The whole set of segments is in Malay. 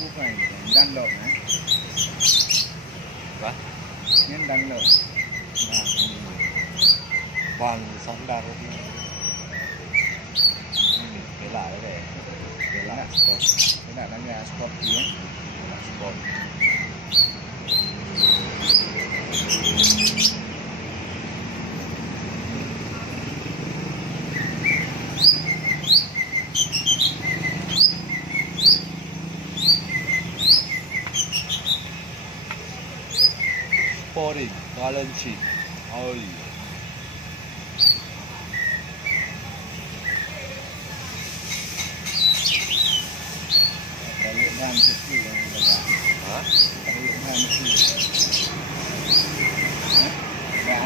Bukan, Dunlop Hả? Nên Dunlop. Còn sống đa rồi cái lại để cái lại sport Cái đại là nhà sport kia. sport sporting currency ơi Kalian mesti yang banyak. hả? Kalian mesti. Ya.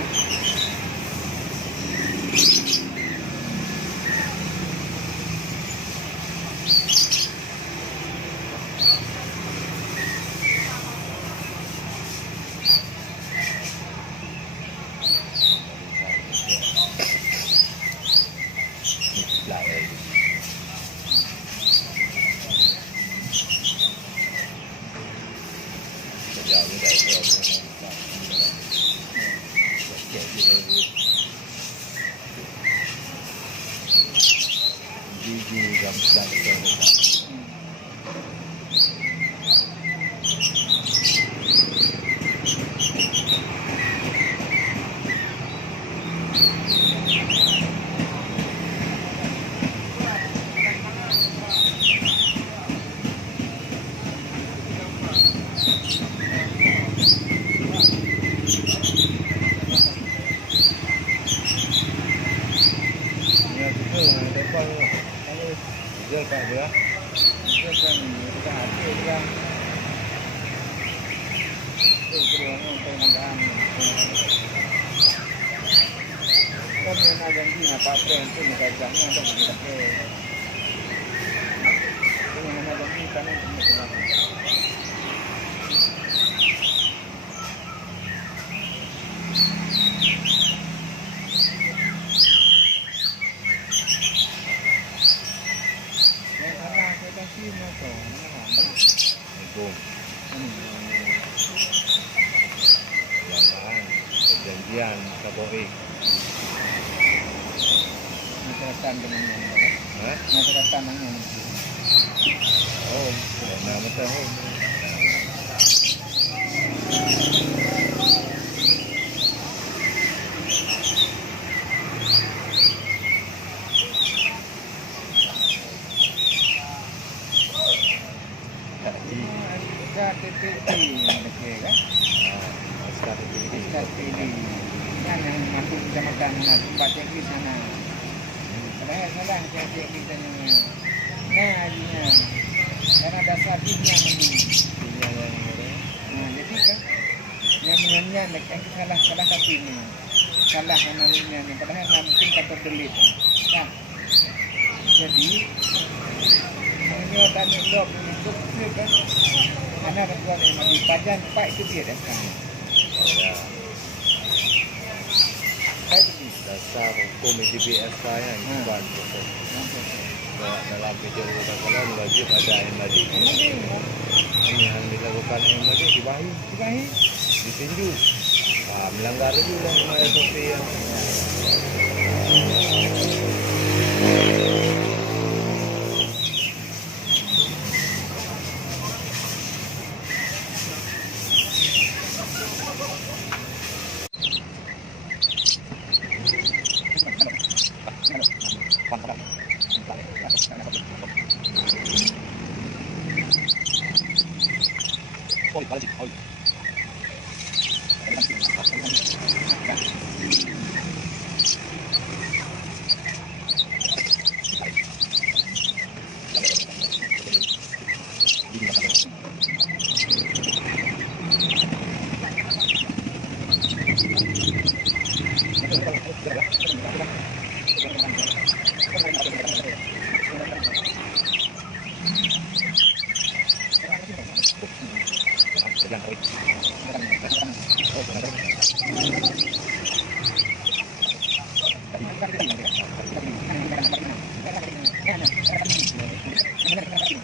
Lại đây bây giờ như vậy rồi chạy gì đây Gigi gặp lại được rơi phải nữa Itu kan kita hati kan. Itu kedua pengadaan. Kan yang ada di apa itu negara dong kita ke. Yang ada di sana itu Assalamualaikum jangan perjanjian KPI Masyarakat dengan yang hah? masyarakat dengan yang Oh nama tahu SKTPD dekat kan? SKTPD kan yang masuk kecamatan mana tempat yang di sana. Padahal salah yang di sana. Nah, ajinya karena ada satunya mandi. Nah, jadi kan yang menyanyian kan salah satu ini. Salah yang namanya padahal mungkin kantor delit. Nah, jadi ini ada blok itu kan mana ada dua yang mandi pajan pak itu dia dah sekarang. ya Saya pergi. dasar hukum ITBS saya bukan dalam video protokoler wajib ada MAD ini yang dilakukan MAD dibahi ditinju melanggar juga sama SOP yang Yang